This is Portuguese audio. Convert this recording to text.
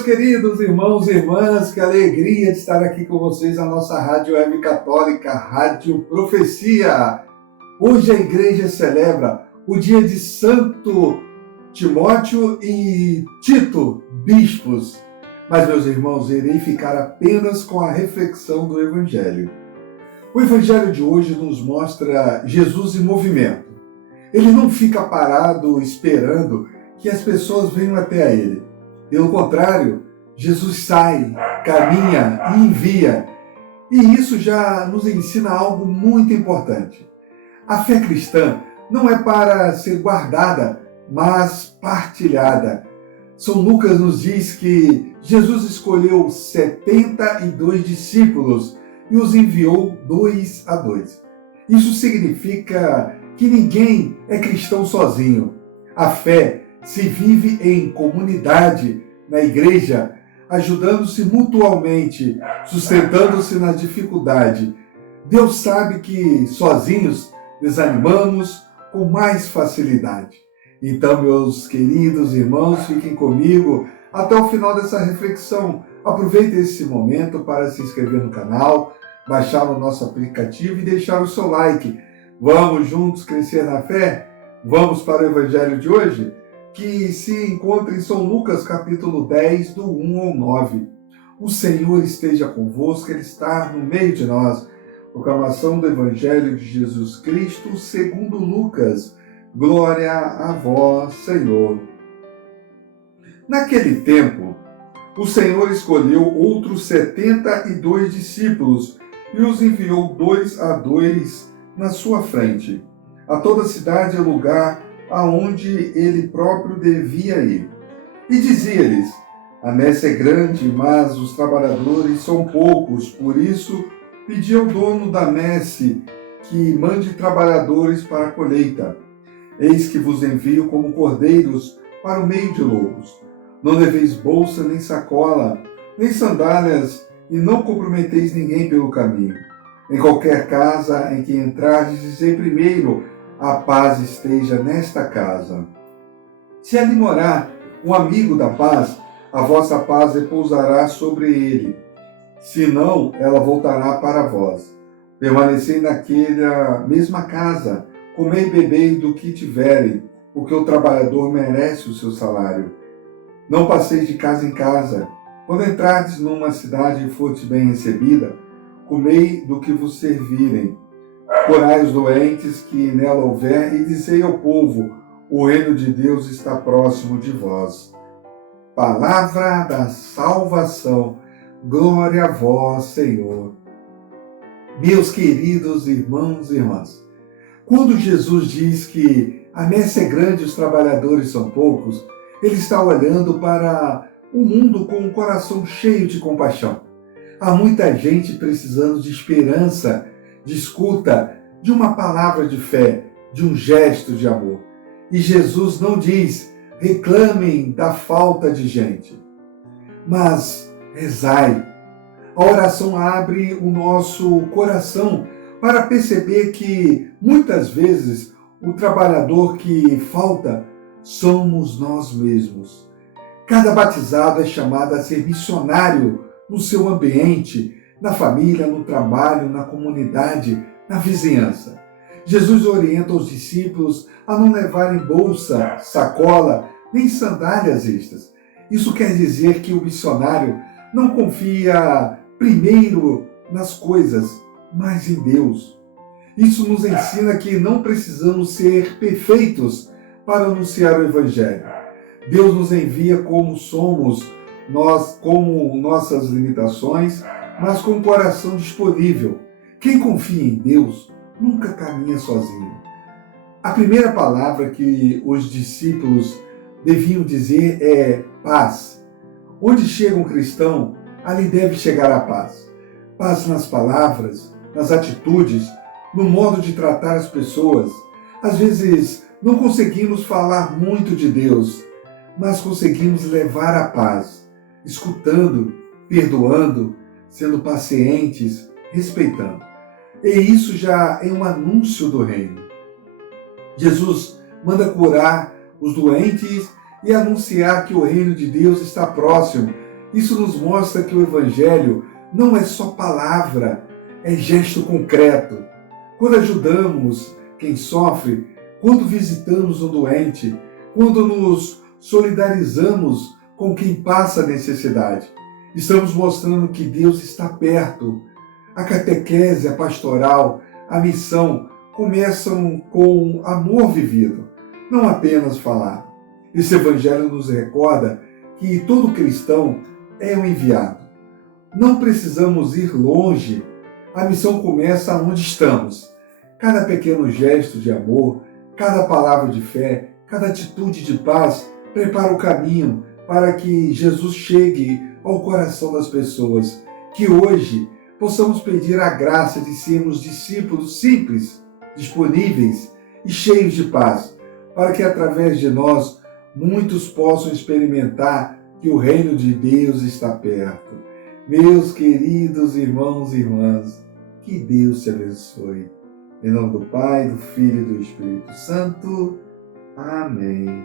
meus queridos irmãos e irmãs, que alegria de estar aqui com vocês na nossa Rádio Web Católica, Rádio Profecia. Hoje a igreja celebra o dia de Santo Timóteo e Tito, bispos. Mas, meus irmãos, irei ficar apenas com a reflexão do Evangelho. O Evangelho de hoje nos mostra Jesus em movimento. Ele não fica parado esperando que as pessoas venham até ele. Pelo contrário, Jesus sai, caminha e envia. E isso já nos ensina algo muito importante. A fé cristã não é para ser guardada, mas partilhada. São Lucas nos diz que Jesus escolheu 72 discípulos e os enviou 2 a 2. Isso significa que ninguém é cristão sozinho. A fé se vive em comunidade, na igreja, ajudando-se mutuamente, sustentando-se na dificuldade. Deus sabe que sozinhos desanimamos com mais facilidade. Então, meus queridos irmãos, fiquem comigo até o final dessa reflexão. Aproveite esse momento para se inscrever no canal, baixar o nosso aplicativo e deixar o seu like. Vamos juntos crescer na fé? Vamos para o Evangelho de hoje, que se encontra em São Lucas, capítulo 10, do 1 ao 9. O Senhor esteja convosco, Ele está no meio de nós. Proclamação do Evangelho de Jesus Cristo, segundo Lucas. Glória a vós, Senhor. Naquele tempo, o Senhor escolheu outros 72 discípulos e os enviou 2 a 2 na sua frente, a toda cidade e lugar aonde ele próprio devia ir. E dizia-lhes: a messe é grande, mas os trabalhadores são poucos, por isso pedi ao dono da messe que mande trabalhadores para a colheita. Eis que vos envio como cordeiros para o meio de lobos. Não leveis bolsa, nem sacola, nem sandálias, e não comprometeis ninguém pelo caminho. Em qualquer casa em que entrardes, dizei primeiro: a paz esteja nesta casa. Se ali morar um amigo da paz, a vossa paz repousará sobre ele. Se não, ela voltará para vós. Permanecei naquela mesma casa, comei e bebei do que tiverem, porque o trabalhador merece o seu salário. Não passeis de casa em casa. Quando entrardes numa cidade e fordes bem recebida, comei do que vos servirem. Curai os doentes que nela houver e dizei ao povo: o reino de Deus está próximo de vós. Palavra da salvação. Glória a vós, Senhor. Meus queridos irmãos e irmãs, quando Jesus diz que a messe é grande e os trabalhadores são poucos, ele está olhando para o mundo com um coração cheio de compaixão. Há muita gente precisando de esperança, de escuta, de uma palavra de fé, de um gesto de amor. E Jesus não diz: reclamem da falta de gente, mas rezai. A oração abre o nosso coração para perceber que, muitas vezes, o trabalhador que falta somos nós mesmos. Cada batizado é chamado a ser missionário no seu ambiente, na família, no trabalho, na comunidade, na vizinhança. Jesus orienta os discípulos a não levarem bolsa, sacola, nem sandálias extras. Isso quer dizer que o missionário não confia primeiro nas coisas, mas em Deus. Isso nos ensina que não precisamos ser perfeitos para anunciar o Evangelho. Deus nos envia como somos, nós com nossas limitações, mas com o coração disponível. Quem confia em Deus nunca caminha sozinho. A primeira palavra que os discípulos deviam dizer é paz. Onde chega um cristão, ali deve chegar a paz. Paz nas palavras, nas atitudes, no modo de tratar as pessoas. Às vezes não conseguimos falar muito de Deus, mas conseguimos levar a paz, escutando, perdoando, sendo pacientes, respeitando. E isso já é um anúncio do reino. Jesus manda curar os doentes e anunciar que o reino de Deus está próximo. Isso nos mostra que o Evangelho não é só palavra, é gesto concreto. Quando ajudamos quem sofre, quando visitamos um doente, quando nos solidarizamos com quem passa necessidade, estamos mostrando que Deus está perto. A catequese, a pastoral, a missão começam com amor vivido, não apenas falado. Esse Evangelho nos recorda que todo cristão é um enviado. Não precisamos ir longe. A missão começa onde estamos. Cada pequeno gesto de amor, cada palavra de fé, cada atitude de paz prepara o caminho para que Jesus chegue ao coração das pessoas. Que hoje possamos pedir a graça de sermos discípulos simples, disponíveis e cheios de paz, para que através de nós muitos possam experimentar que o reino de Deus está perto. Meus queridos irmãos e irmãs, que Deus te abençoe. Em nome do Pai, do Filho e do Espírito Santo. Amém.